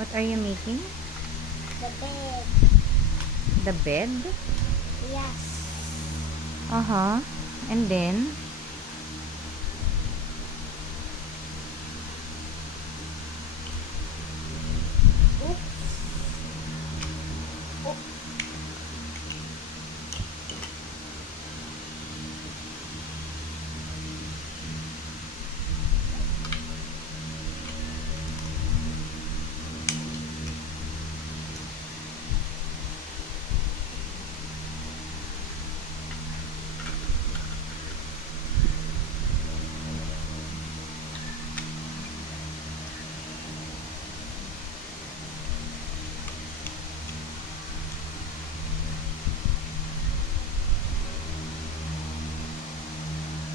What are you making? The bed. The bed? Yes. Uh-huh. And then? Oops. Oh.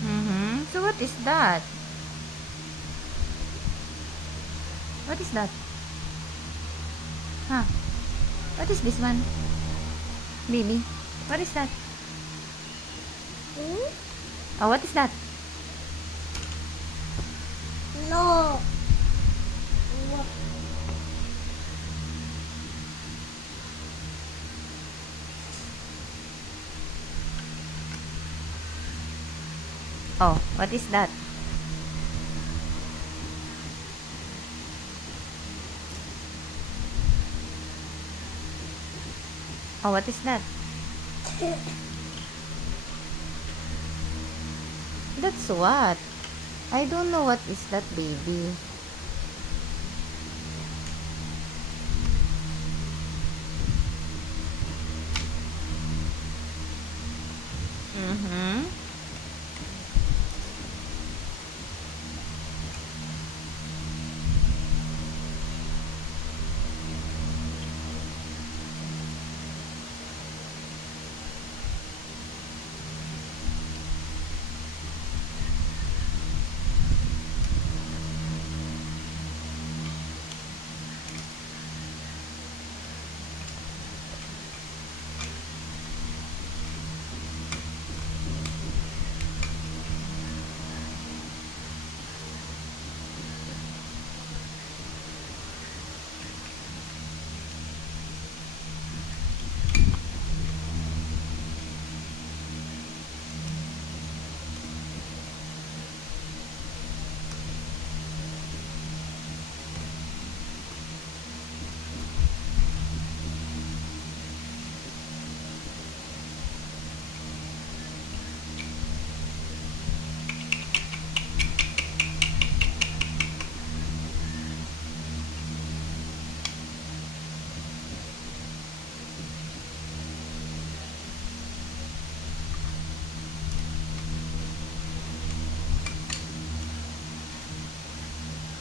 Mm-hmm. So what is that? What is that? Huh? What is this one? Baby? What is that? Hmm? Oh, what is that? No. What? Oh, what is that? Oh, what is that? That's what? I don't know what is that, baby. Mm-hmm.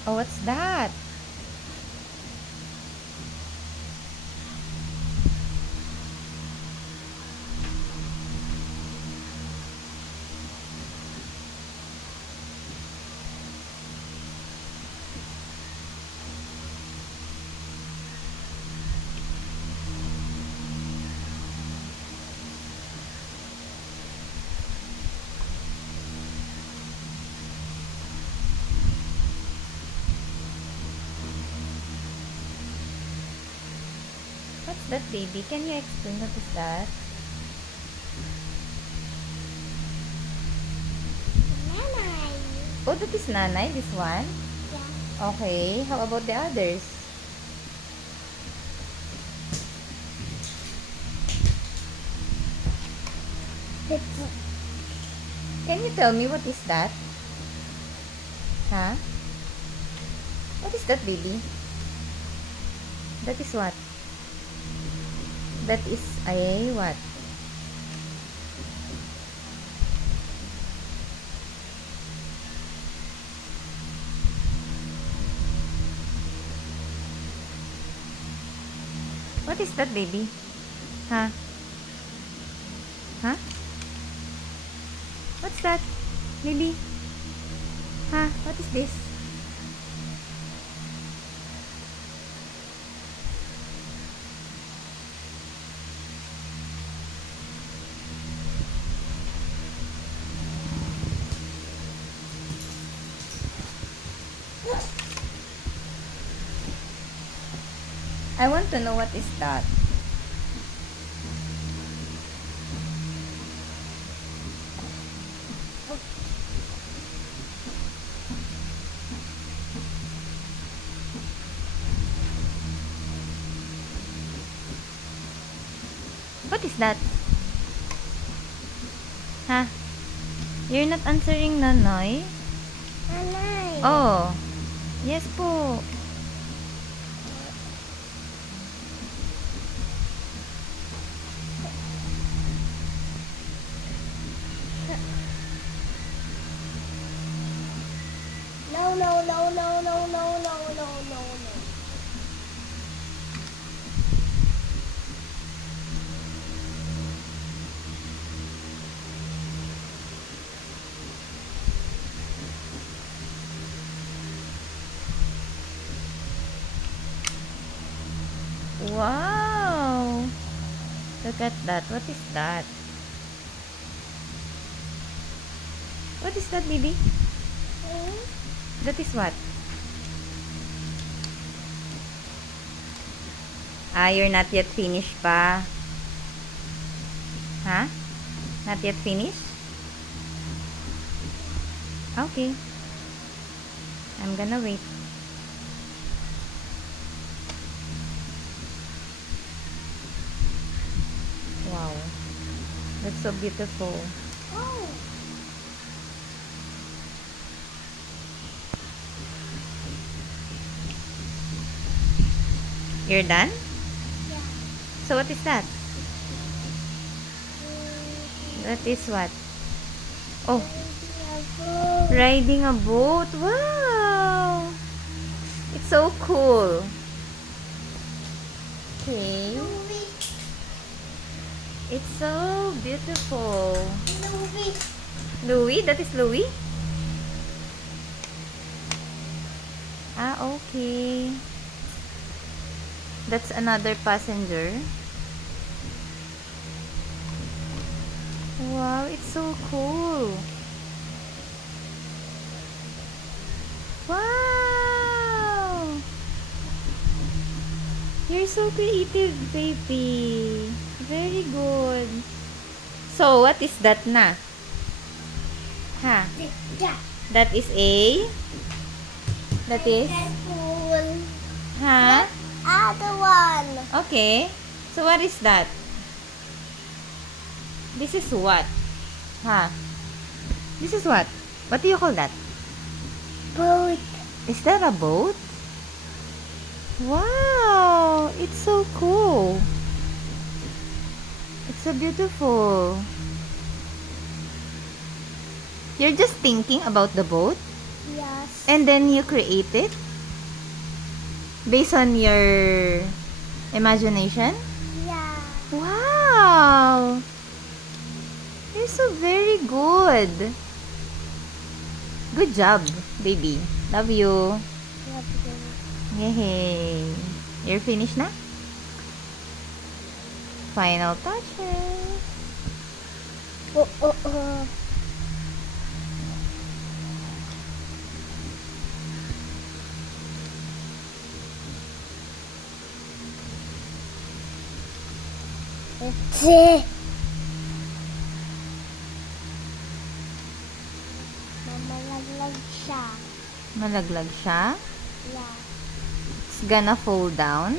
Oh, what's that? What's that, baby? Can you explain what is that? Nanay. Oh, that is nanay, this one? Yeah. Okay, how about the others? It's Can you tell me what is that? Huh? What is that, baby? That is what? That is a what? What is that, baby? Huh? Huh? What's that, baby? Huh? What is this? I want to know what is that. What is that? Ha? You're not answering, Nanoy? Nanay. Oh. Yes po. No, no, no, no, no, no, no, no, no, no. Wow. Look at that. What is that? What is that, Bibi? Hmm? That is what? Ah, you're not yet finished pa. Huh? Not yet finished? Okay. I'm gonna wait. Wow. That's so beautiful. Oh. You're done? Yeah. So what is that? That is what? Oh, riding a boat. Wow. It's so cool. Okay. Louie. It's so beautiful. Louie. Louis? That is Louis? Ah, okay. That's another passenger. Wow, it's so cool. Wow! You're so creative, baby. Very good. So, what is that na? Ha? Yeah. That is a? That is? Cool. Ha? Other one. Okay. So, what is that? This is what? Ha? This is what? What do you call that? Boat. Is that a boat? Wow! It's so cool. It's so beautiful. You're just thinking about the boat Yes. and then you create it based on your imagination? Yeah. Wow! You're so very good. Good job, baby. Love you. Yay! You're finished na? Final touches. Oh, oh, oh. It's it. Mamalaglag siya. Malaglag siya. Yeah. It's gonna fall down.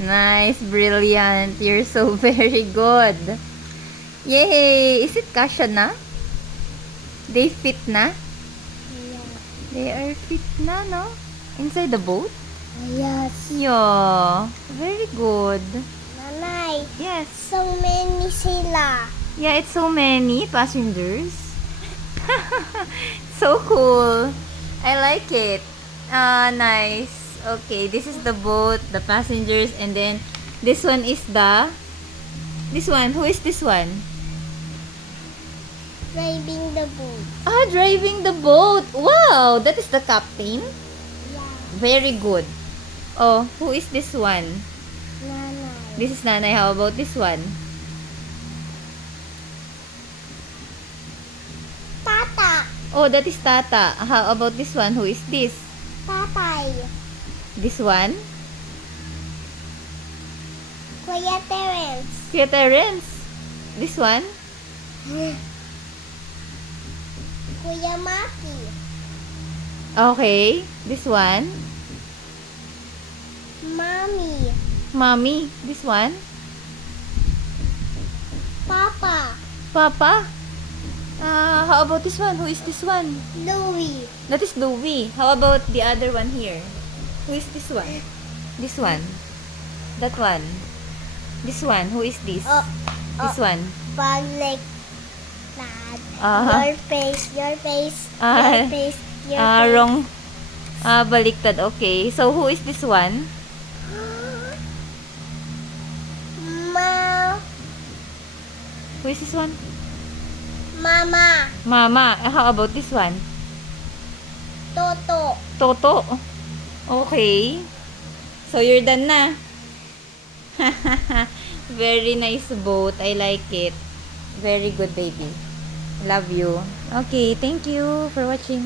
Nice, brilliant. You're so very good. Yay! Is it kasha na? They fit na? Yeah. They are fit na, no? Inside the boat? Yes. Yeah. Very good. Nanay, Yes. so many sila. Yeah, it's so many passengers. So cool. I like it. Ah, nice. Okay, this is the boat, the passengers, and then this one is the... This one. Who is this one? Driving the boat. Ah, driving the boat. Wow, that is the captain. Yeah. Very good. Oh, who is this one? Nanay. This is Nanay. How about this one? Oh, that is Tata. How about this one? Who is this? Tatay. This one? Kuya Terence. Kuya Terence. This one? Kuya Maki. Okay. This one? Mommy. Mommy. This one? Papa. Papa. How about this one? Who is this one? Louie. That is Louie. How about the other one here? Who is this one? This one. That one. This one. Who is this? This one. Balik. That. Uh-huh. Your face. Your face. Ah, Your face. Your face. Wrong. Baliktad. Okay. So, who is this one? Ma. Who is this one? Mama. Mama. How about this one? Toto. Toto. Okay. So, you're done na. Very nice boat. I like it. Very good, baby. Love you. Okay. Thank you for watching.